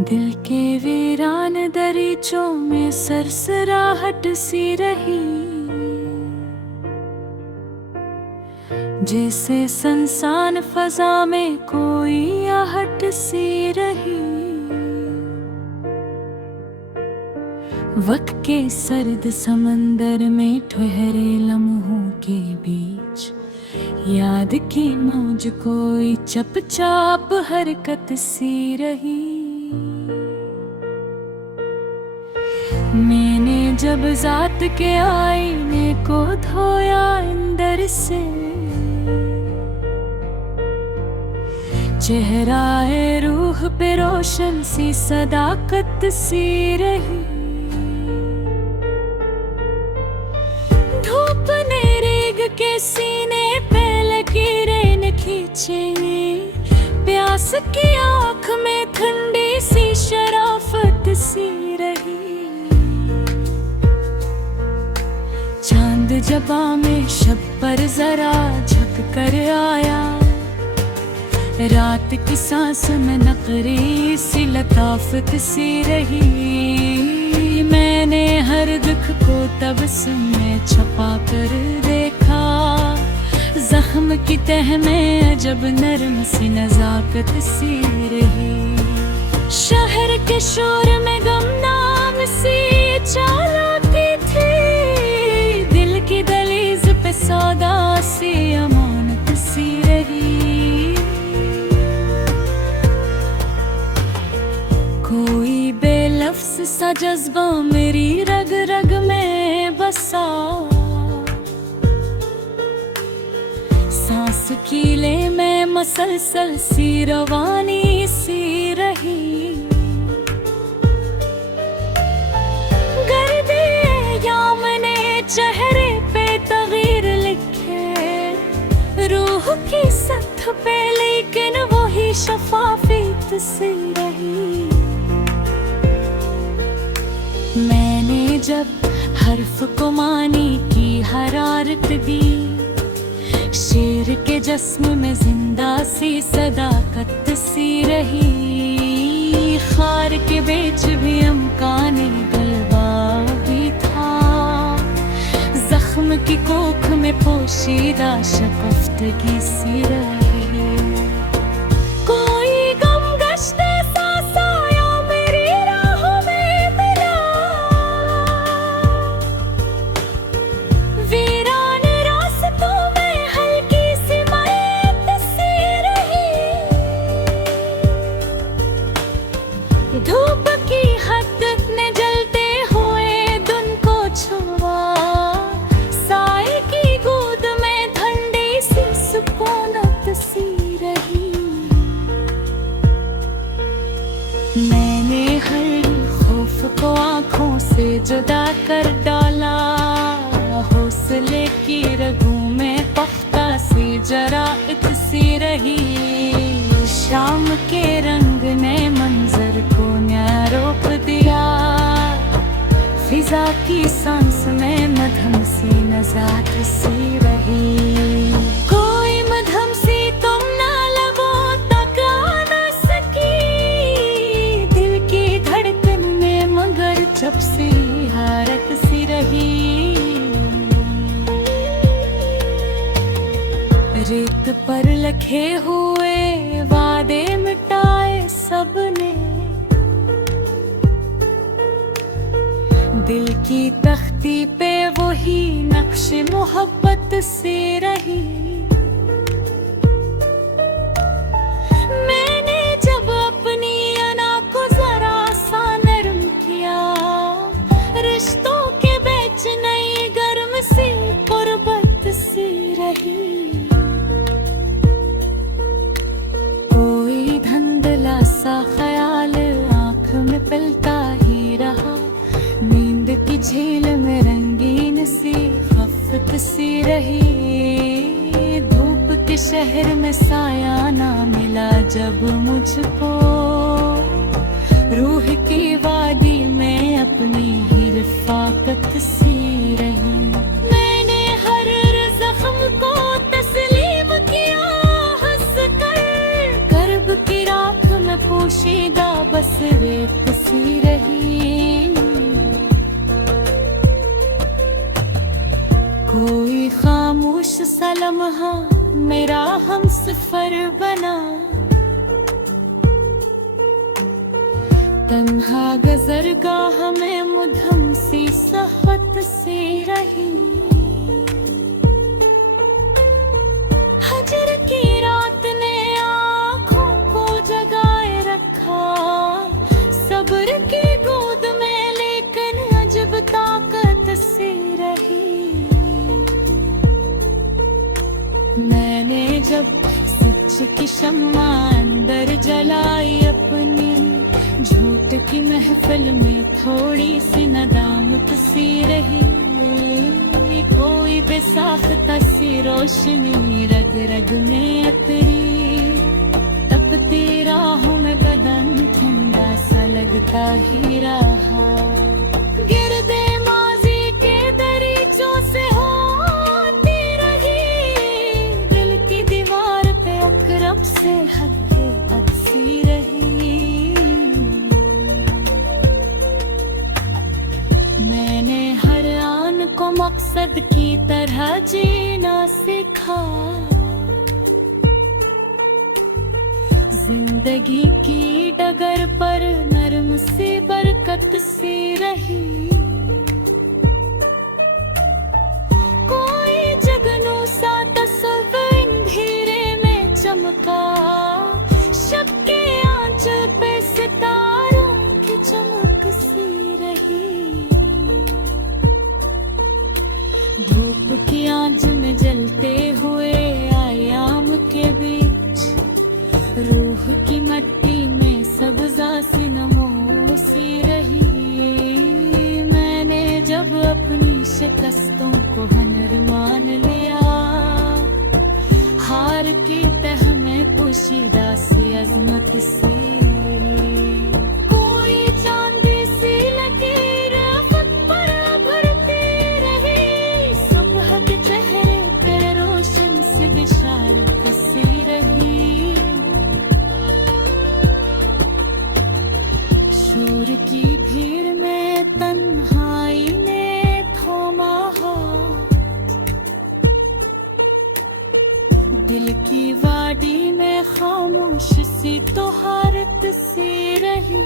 दिल के वीरान दरीचों में सरसराहट सी रही, जैसे संसान फजा में कोई आहट सी रही। वक्त के सर्द समंदर में ठहरे लम्हों के बीच याद की मौज कोई चपचाप हरकत सी रही। मैंने जब जात के आईने को धोया अंदर से, चेहरा है रूह पे रोशन सी सदाकत सी रही। धूप ने रेग के सीने पे लकीरें खींची, प्यास की आँख में ठंडी सी शराफत सी रही। चांद जबा में शब पर जरा झक कर आया, रात की सांस में नकरी सी लताफत सी रही। मैंने हर दुख को तबस्सुम में छपा कर देखा, जख्म की तह में अजब नरम सी नजाकत सी रही। शहर के शोर में गमनाम सी चालाकी थी, दिल की दहलीज पे सौदा सी अमानत सी रही। कोई बेलफ्स सा जज्बा मेरी रग रग में बसा, सांस कीले में मसलसल सी रवानी सी रही। गर्दे याम ने चेहरे पे तगीर लिखे, रूह की सत्ह पे लेकिन वही शफाफियत सी रही। मैंने जब हर्फ को मानी की हरारत दी, शेर के जस्म में जिंदा सी सदाकत सी रही। खार के बीच भी अमकाने गलबा भी था, जख्म की कोख में पोशीदा शफकत सी रही। कोई गम गश्ते धूप की हद ने जलते हुए धुन को छुआ, साए की गोद में ठंडी सी सुकूनत सी रही। मैंने हर खौफ को आँखों से जुदा कर डाला, हौसले की रगों में पख्ता सी जराअत सी रही। शाम के रंग ने मंजर को न्याय रोक दिया, फिजा की सांस में मधम सी नजात सी रही। कोई मधम सी तुम ना लबों तक आ न सकी, दिल की धड़कन में मगर जब सी हारत सी रही। रेत पर लिखे हुए वादे मिटाए सबने, दिल की तख्ती पे वही नक्श मोहब्बत सी रही। मैंने जब अपनी अना को जरा सा नरम किया, रिश्तों के बीच नई गर्म सी गुर्बत सी रही। सा ख्याल आँख में पलता ही रहा, नींद की झील में रंगीन सी खफत सी रही। धूप के शहर में साया ना मिला जब मुझको, रूह की वादी में अपनी ही रफाकत सी रही। मैंने हर जख्म को तस्लीम किया हंस कर, कर्ब की राख में पोशीदा बस रे लम्हा मेरा हम सफर बना। तन्हा गुज़रगाह में मुधम सी सहवत सी रही। हजर की रात ने आँखों को जगाए रखा, सब्र की गोद में लेकिन अजब ताकत सी रही। मैंने जब सच की शम्मा अंदर जलाई अपनी, झूठ की महफिल में थोड़ी सी नदामत सी रही। कोई बेसाख्ता सी रोशनी रग रग में अतरी, तपती राहों में बदन ठंडा सा लगता ही रहा। गिरदे माजी के दरीचों से होती रही, दिल की दीवार पे अकरब से हद अच्छी रही। मैंने हर आन को मकसद की तरह जीना सीखा। जिंदगी की डगर पर नरम सी बरकत सी रही। कोई जगनू सा तस्वीर अंधेरे में चमका, शब के आंचल पे सितारों की चमक सी रही। धूप की आंच में जलते हुए आयाम के बीच, रूह की मट्टी में सब्ज़ा सी नमो सी रही। मैंने जब अपनी शिकस्तों को हुनर मान लिया, हार की तह में पोशीदा सी अजमत सी। कोई चांदी सी लकीर अफक पर भरती रही, सुबह के चेहरे पे रोशन सी बिशारत सी रही। शोर की भीड़ में तन्हाई ने थमा हाथ, दिल की वादी में खामोश सी तोहारत सी रही।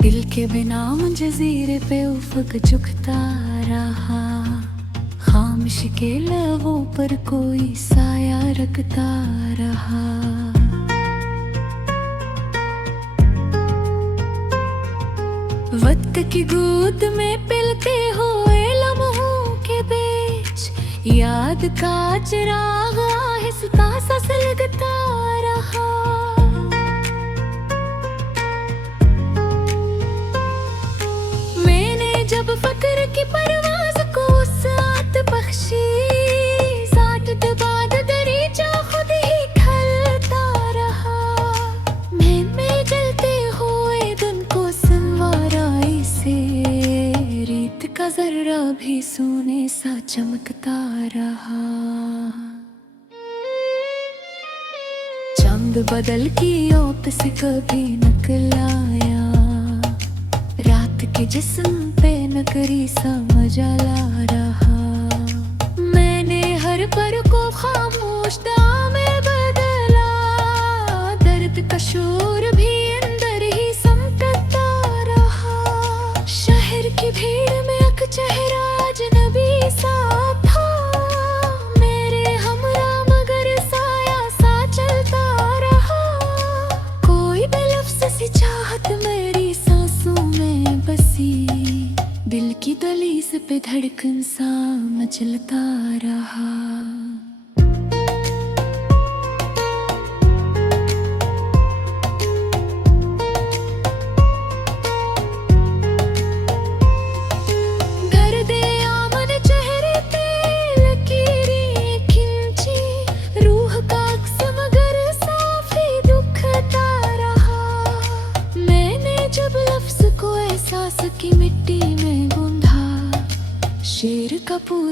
दिल के बिना जज़ीरे पे उफ़क़ झुकता रहा, खामोश के लबों पर कोई साया रखता रहा। वक्त की गोद में पिलते हुए लम्हों के बीच, याद का चिराग आहिस्ता सा सुलगता रहा। जब फक्र की परवाज़ को साथ बख्शी, साथ बाद दरीचा खुद ही ढलता रहा। मैं जलते हुए दिन को संवाराई से, रीत का जर्रा भी सोने सा चमकता रहा। चंद बदल की औत से कभी नकलाया, के जिस्म पे नकरी सा मजा ला रहा। मैंने हर पल को खामोश दाम में बदला, दर्द का शोर भी अंदर ही समटता रहा। शहर की भीड़ में एक चेहरा अजनबी सा था, मेरे हमरा मगर साया सा चलता रहा। कोई बेलफ्ज़ सी चाहत मेरी सांसों में बसी, दिल की दहलीज़ पे धड़कन सा मचलता रहा। गर्दे आमन चेहरे पे लकीरें खिंची, रूह का अक्स मगर साफ ही दुखता रहा।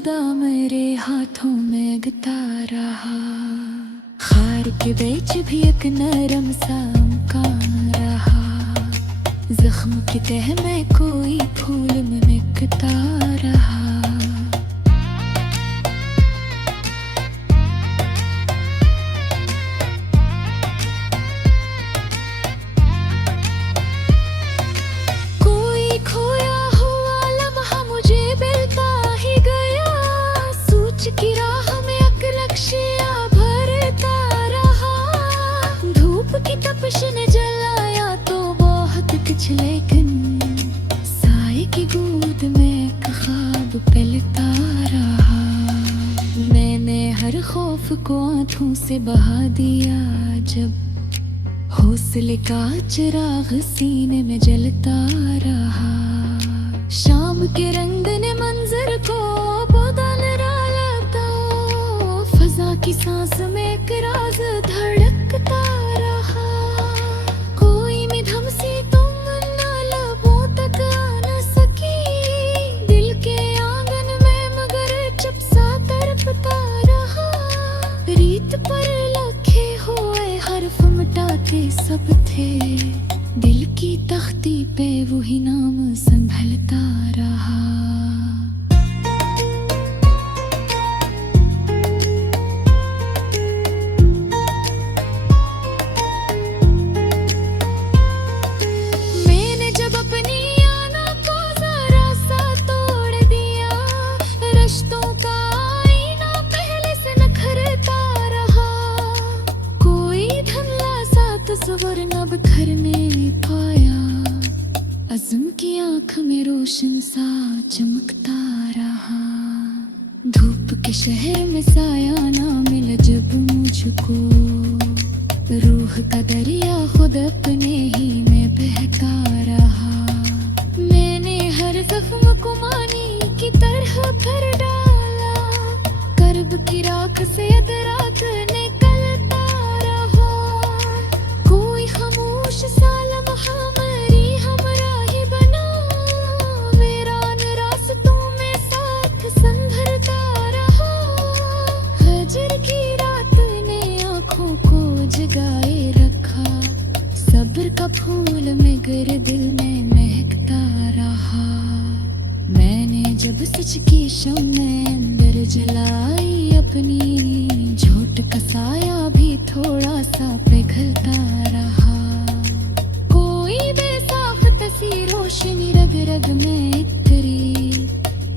खुदा मेरे हाथों में गता रहा। खार के बीच भी एक नरम सा मुस्कान रहा। जख्म की तह में कोई फूल महकता रहा। कोई खोया हुआ लम्हा मुझे मिलता ही गया। सोच की राह में अकलक्षिया भरता रहा। धूप की तपिश ने जलाया तो बहुत कुछ, लेकिन साए की गोद में एक ख्वाब पलता रहा। मैंने हर खौफ को आंखों से बहा दिया। जब हौसले का चिराग सीने में जलता रहा। शाम के रंग ने मंजर को बदल डाला तो फजा की सांस में एक राज धड़कता रहा। कोई मिधम सी तमन्ना लबों तक आ न सकी। दिल के आंगन में मगर चुप सा तड़पता रहा। रीत पर लिखे हुए हर्फ मिटाते सब थे। दिल की तख्ती पे वही नाम संभलता रहा। मैंने जब अपनी आना को जरा सा तोड़ दिया। रिश्तों का आईना पहले से नखरता रहा। कोई धुंधला सा तस्वर न बिखरने पाया। अज़्म की आँख में रोशन सा चमकता रहा। धूप के शहर में साया ना मिला जब मुझको। रूह का दरिया खुद अपने ही में बहता रहा। मैंने हर जख्म को मानी की तरह भर डाला। कर्ब की राख से अदराक निकलता रहा। कोई खामोश सा लम्हा मेरी हमराही बना। वीरान रास्तों में साथ संभलता रहा। हजर की रात ने आँखों को जगाए रखा। सब्र का फूल मेरे दिल में महकता रहा। मैंने जब सच की शम्में अंदर जलाई अपनी। झूठ का साया भी थोड़ा सा पिघलता रहा। कोई बेसाख्त सी रोशनी रग रग में इतरी।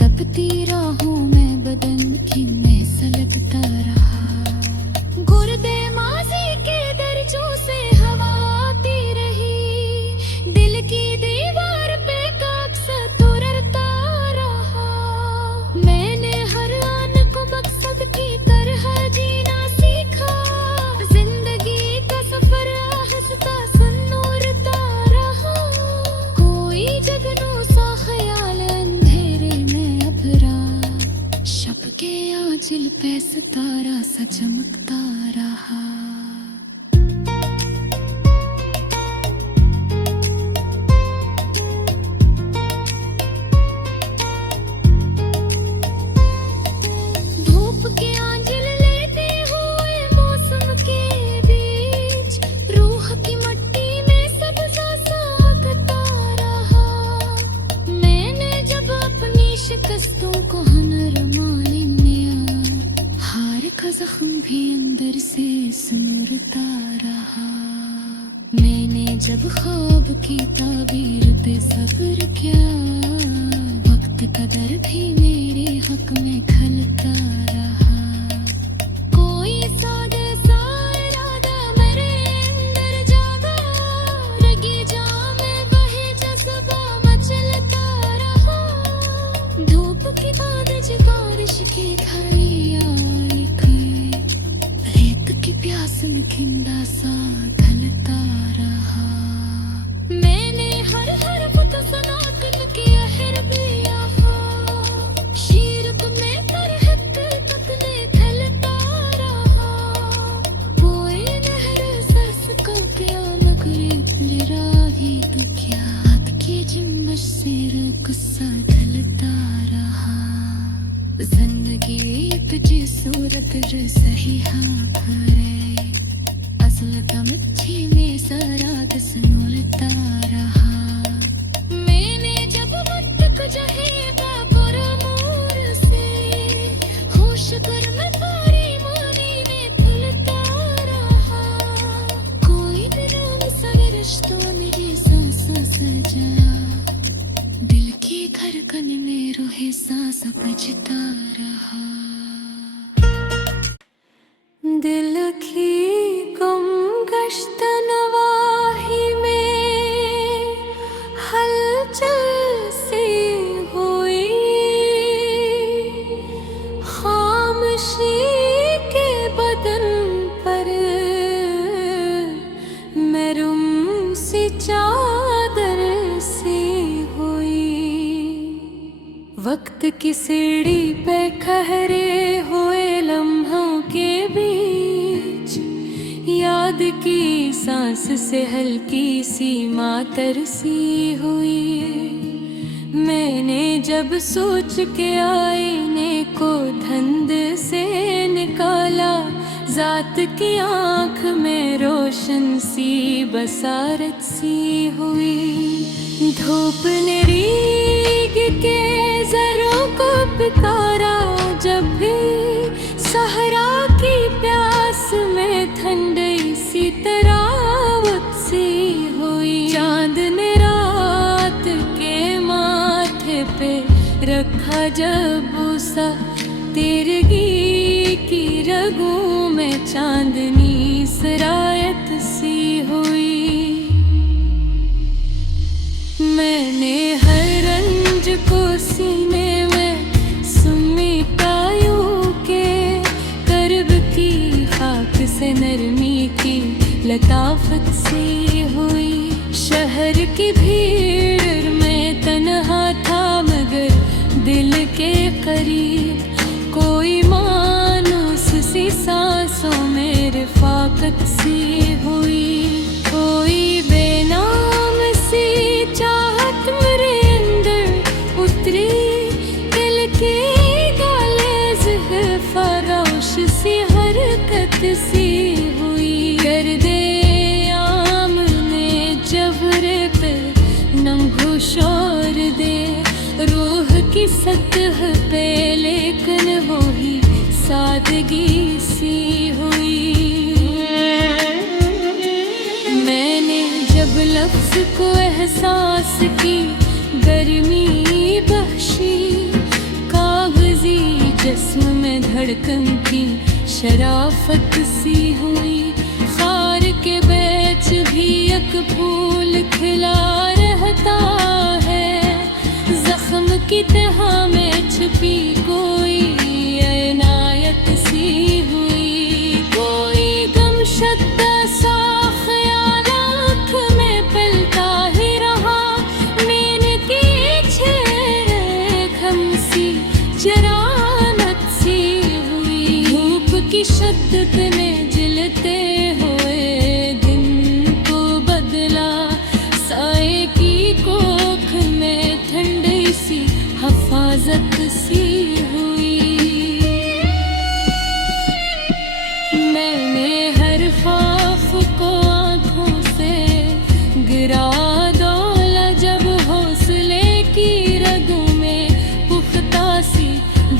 तपती राहों में बदन की में सलगता रहा। गुर्दे माज़ी के दर्जों से हवा आती रही। दिल की दीवार पे काक सा तुरता रहा। मैंने हर आन को मकसद की तरह जीना सीखा। जिंदगी का सफर आहिस्ता सन्नूरता रहा। कोई जगनू सा ख्याल अंधेरे में अभरा। शब के आंचल पे सितारा सा चमकता रहा। धूप के आंचल लेते हुए मौसम के बीच। रूह की मट्टी में सब्ज़ा सा हकता रहा। मैंने जब अपनी शिकस्तों को हुनर मान लिया। हार का जख्म भी अंदर से सुनता रहा। मैंने जब ख्वाब की ताबीर पे सब्र किया। वक्त का दर भी मेरे हक में खलता रहा। कोई सादे सा इरादा मेरे अंदर जागा। रगी जाम में वही जज्बा मचलता रहा। धूप की बारिश बारिश की घड़ियां रेत की प्यास में खिंदा सा ढलता रहा। मैंने हर हर्फ को सुना दिल की आहर पिया हो। शीर तुम्हें तरहत तक ने ढलता रहा। कोई नहर सरस को क्या मगरी राही तो क्या। हाथ की जिम्मश से गुस्सा ढलता रहा। फिक्र सही हाँ खरे असल कमच्छी में सारा तस्नुलता रहा मैंने जब मटक जहेगा पुरमूर से होश कर मैं तारी मानी ने खुलता रहा कोई दिनों सगे रिश्तों मेरी सांसा सजा दिल की धड़कन में रोहे सांस बजता रहा दिल की गुम गश्त नवाही में हलचल सी हुई खामोशी के बदन पर मरूम सी चादर सी हुई वक्त की सीढ़ी पे ठहरे हुए लम्हों के बीच याद की सांस से हल्की सी मातर सी हुई मैंने जब सोच के आईने को धंध से निकाला जात की आंख में रोशन सी बसारत सी हुई धूप ने रीग के जरों को पुकारा जब भी सहरा की प्यास में ठंडी सी तरावत सी हुई चांद ने रात के माथे पे रखा जब बूसा तिरगी की रगों में चांदनी सरायत सी हुई मैंने हर रंज को सीने में सुमीटा यूं के कर्ब की खाक से नरमी की लताफत सी हुई शहर की भीड़ में तन्हा था मगर दिल के करीब कोई मानूस सी सांसों में रिफाकत सी हुई कोई बेनाम सी चाहत मेरे अंदर उतरी दिल की गालेज फरोश सी हरकत सी हुई कर दे आमने जबरे पे नंगो शोर दे रूह की सतह पे लेकिन वो ही सादगी सी हुई मैंने जब लफ्ज को एहसास की गर्मी बख्शी कागजी जिस्म में धड़कन की शराफत सी हुई खार के बेच भी एक फूल खिला रहता है जख्म की तह में छुपी कोई इनायत सी हुई कोई गम शद्दा सा ख्याल आँख में पलता ही रहा नींद की छह खमसी जरानत सी हुई धूप की शद्दत ने जलते हुए दिन को बदला साए की कोख में ठंडी सी हफाजत सी हुई मैंने हर खौफ को आँखों से गिरा दौला जब हौसले की रगों में पुख्ता सी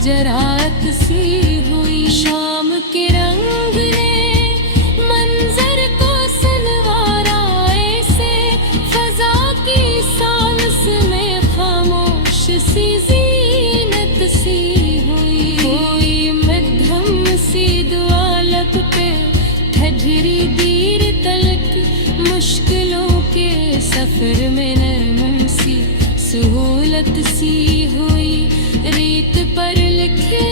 जरात सी हुई शाम के रंग ने मंजर को सनवारा ऐसे फजा की सांस में खामोश सी जीनत सी हुई कोई मध्यम सी दुआ लब पे ठहरी दीर तलक मुश्किलों के सफर में नरम सी सहूलत सी हुई रीत पर लिखे